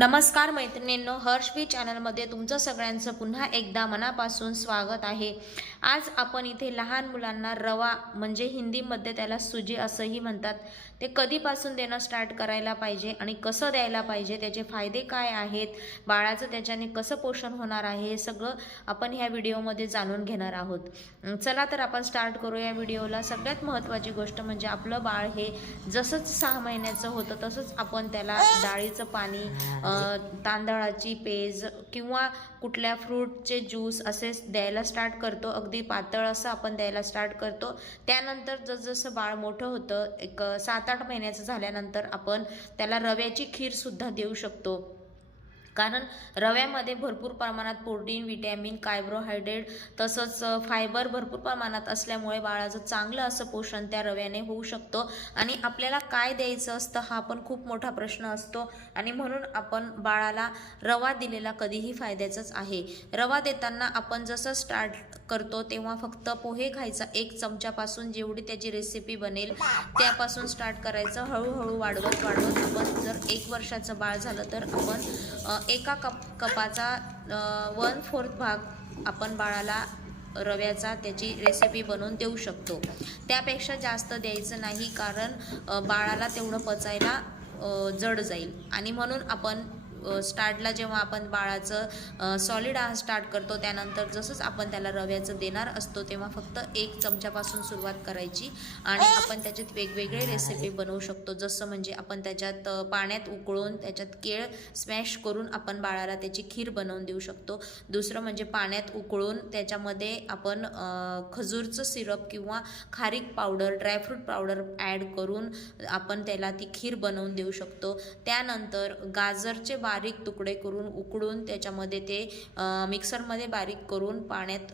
नमस्कार मैत्रिणींनो हर्षवी चॅनलमध्ये तुमचं सगळ्यांचं पुन्हा एकदा मनापासून स्वागत आहे. आज आपण इथे लहान मुलांना रवा म्हणजे हिंदीमध्ये त्याला सुजी असंही म्हणतात. ते कधीपासून देणं स्टार्ट करायला पाहिजे आणि कसं द्यायला पाहिजे त्याचे फायदे काय आहेत बाळाचं त्याच्याने कसं पोषण होणार आहे हे सगळं आपण ह्या व्हिडिओमध्ये जाणून घेणार आहोत. चला तर आपण स्टार्ट करू या व्हिडिओला. सगळ्यात महत्त्वाची गोष्ट म्हणजे आपलं बाळ हे जसंच सहा महिन्याचं होतं तसंच आपण त्याला डाळीचं पाणी तांदळाची पेज किंवा कुठल्या फ्रूटचे ज्यूस असे द्यायला स्टार्ट करतो. अगदी पातळ असं आपण द्यायला स्टार्ट करतो. त्यानंतर जसजसं बाळ मोठं होतं एक सात आठ महिन्याचं झाल्यानंतर आपण त्याला रव्याची खीरसुद्धा देऊ शकतो. कारण रव्यामध्ये भरपूर प्रमाणात प्रोटीन विटॅमिन कार्बोहायड्रेट तसंच फायबर भरपूर प्रमाणात असल्यामुळे बाळाचं चांगलं असं पोषण त्या रव्याने होऊ शकतो. आणि आपल्याला काय द्यायचं असतं हा पण खूप मोठा प्रश्न असतो. आणि म्हणून आपण बाळाला रवा दिलेला कधीही फायद्याचाच आहे. रवा देताना आपण जसं स्टार्ट करतो तेव्हा फक्त पोहे खायचा एक चमच्यापासून जेवढी त्याची रेसिपी बनेल त्यापासून स्टार्ट करायचं. हळूहळू वाढवत वाढवत आपण जर एक वर्षाचं बाळ झालं तर आपण एका कप कपाचा वन फोर्थ भाग आपण बाळाला रव्याचा त्याची रेसिपी बनवून देऊ शकतो. त्यापेक्षा जास्त द्यायचं नाही कारण बाळाला तेवढं पचायला जड जाईल. आणि म्हणून आपण स्टार्टला जेव्हा आपण बाळाचं सॉलिड आहार स्टार्ट करतो त्यानंतर जसंच आपण त्याला रव्याचं देणार असतो तेव्हा फक्त एक चमच्यापासून सुरुवात करायची आणि आपण त्याच्यात वेगवेगळे रेसिपी बनवू शकतो. जसं म्हणजे आपण त्याच्यात पाण्यात उकळून त्याच्यात केळ स्मॅश करून आपण बाळाला त्याची खीर बनवून देऊ शकतो. दुसरं म्हणजे पाण्यात उकळून त्याच्यामध्ये आपण खजूरचं सिरप किंवा खारीक पावडर ड्रायफ्रूट पावडर ॲड करून आपण त्याला ती खीर बनवून देऊ शकतो. त्यानंतर गाजरचे बारीक तुकडे करून उकडून त्याच्यामध्ये ते मिक्सरमध्ये बारीक करून पाण्यात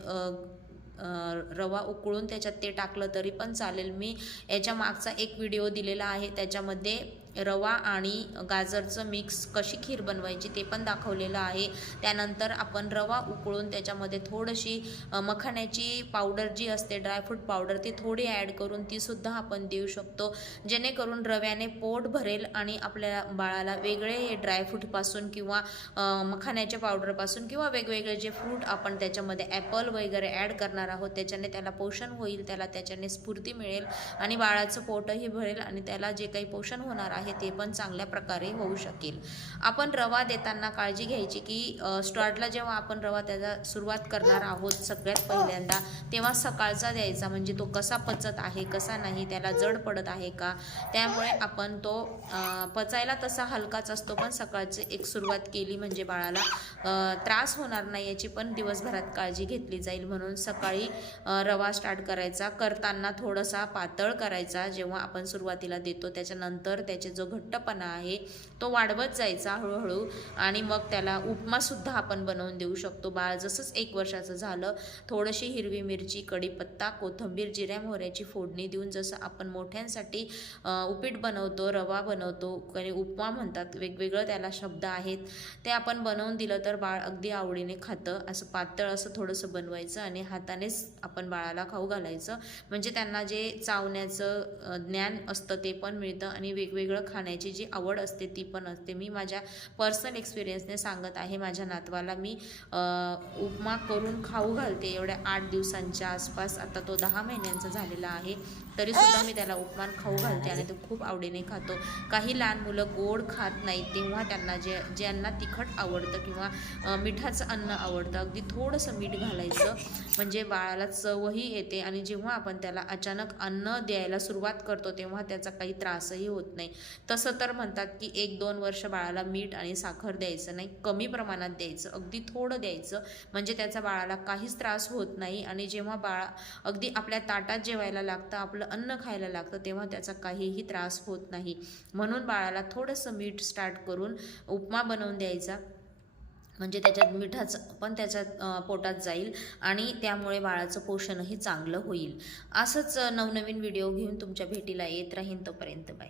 रवा उकळून त्याच्यात ते टाकलं तरी पण चालेल. मी याच्या मागचा एक व्हिडिओ दिलेला आहे त्याच्यामध्ये रवा आणि गाजरचं मिक्स कशी खीर बनवायची ते पण दाखवलेलं आहे. त्यानंतर आपण रवा उकळून त्याच्यामध्ये थोडीशी मखाण्याची पावडर जी असते ड्रायफ्रूट पावडर ती थोडी ॲड करून तीसुद्धा आपण देऊ शकतो. जेणेकरून रव्याने पोट भरेल आणि आपल्या बाळाला वेगळे हे ड्रायफ्रूटपासून किंवा मखाण्याच्या पावडरपासून किंवा वेगवेगळे जे फ्रूट आपण त्याच्यामध्ये ॲपल वगैरे ॲड करणार आहोत त्याच्याने त्याला पोषण होईल त्याला त्याच्याने स्फूर्ती मिळेल आणि बाळाचं पोटही भरेल आणि त्याला जे काही पोषण होणार आहे ते पण चांगल्या प्रकारे होऊ शकेल. आपण रवा देताना काळजी घ्यायची की स्टार्टला जेव्हा आपण रवा त्याचा सुरुवात करणार आहोत सगळ्यात पहिल्यांदा तेव्हा सकाळचा द्यायचा म्हणजे तो कसा पचत आहे कसा नाही त्याला जड पडत आहे का? त्यामुळे आपण तो पचायला तसा हलकाच असतो पण सकाळची एक सुरुवात केली म्हणजे बाळाला त्रास होणार नाही याची पण दिवसभरात काळजी घेतली जाईल. म्हणून सकाळी रवा स्टार्ट करायचा. करताना थोडासा पातळ करायचा जेव्हा आपण सुरुवातीला देतो त्याच्यानंतर त्याचे म्हणजे जो घट्टपणा आहे तो वाढवत जायचा हळूहळू. आणि मग त्याला उपमासुद्धा आपण बनवून देऊ शकतो. बाळ जसंच एक वर्षाचं झालं थोडीशी हिरवी मिरची कढीपत्ता कोथिंबीर जिऱ्या मोहऱ्याची फोडणी देऊन जसं आपण मोठ्यांसाठी उपीट बनवतो रवा बनवतो आणि उपमा म्हणतात वेगवेगळं त्याला शब्द आहेत. ते आपण बनवून दिलं तर बाळ अगदी आवडीने खातं. असं पातळ असं थोडंसं बनवायचं आणि हातानेच आपण बाळाला खाऊ घालायचं. म्हणजे त्यांना जे चावण्याचं ज्ञान असतं ते पण मिळतं आणि वेगवेगळं खाण्याची जी आवड असते ती पण असते. मी माझ्या पर्सनल एक्सपिरियन्सने सांगत आहे माझ्या नातवाला मी उपमा करून खाऊ घालते एवढ्या आठ दिवसांच्या आसपास. आता तो दहा महिन्यांचा झालेला आहे. तरीसुद्धा मी त्याला उपमान खाऊ घालते आणि तो खूप आवडीने खातो. काही लहान मुलं गोड खात नाही तेव्हा त्यांना जे ज्यांना तिखट आवडतं किंवा मिठाचं अन्न आवडतं अगदी थोडंसं मीठ घालायचं म्हणजे बाळाला चवही येते आणि जेव्हा आपण त्याला अचानक अन्न द्यायला सुरुवात करतो तेव्हा त्याचा काही त्रासही होत नाही. तसं तर म्हणतात की एक दोन वर्ष बाळाला मीठ आणि साखर द्यायचं नाही कमी प्रमाणात द्यायचं अगदी थोडं द्यायचं म्हणजे त्याचा बाळाला काहीच त्रास होत नाही आणि जेव्हा बाळ अगदी आपल्या ताटात जेवायला लागतं आपलं अन्न खायला लागतं तेव्हा त्याचा काहीही त्रास होत नाही. म्हणून बाळाला थोडंसं मीठ स्टार्ट करून उपमा बनवून द्यायचा. म्हणजे त्याच्यात मिठाचं पण त्याच्या पोटात जाईल आणि त्यामुळे बाळाचं पोषणही चांगलं होईल. असंच नवनवीन व्हिडिओ घेऊन तुमच्या भेटीला येत राहीन तोपर्यंत बाय.